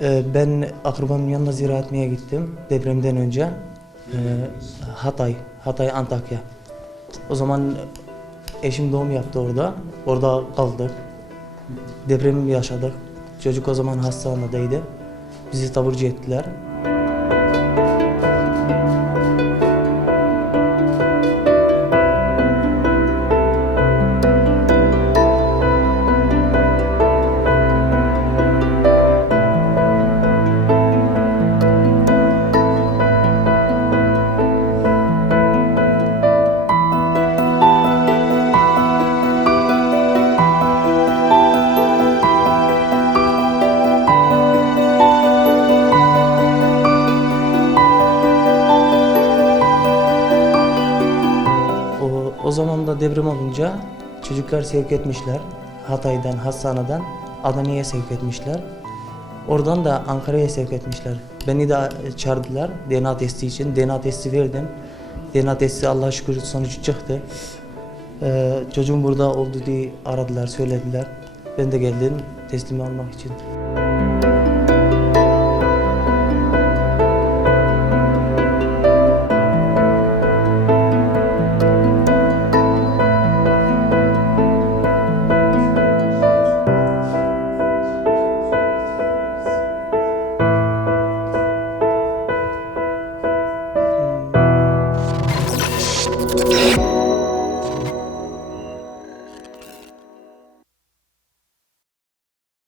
Ee, ben akrabamın yanına ziyaret etmeye gittim depremden önce. Ee, Hatay, Hatay Antakya. O zaman eşim doğum yaptı orada. Orada kaldık. Depremi yaşadık. Çocuk o zaman hastanedeydi. Bizi taburcu ettiler. O, zaman da deprem olunca çocuklar sevk etmişler. Hatay'dan, hastaneden Adana'ya sevk etmişler. Oradan da Ankara'ya sevk etmişler. Beni de çağırdılar DNA testi için. DNA testi verdim. DNA testi Allah'a şükür sonucu çıktı. Ee, çocuğum burada oldu diye aradılar, söylediler. Ben de geldim teslimi almak için.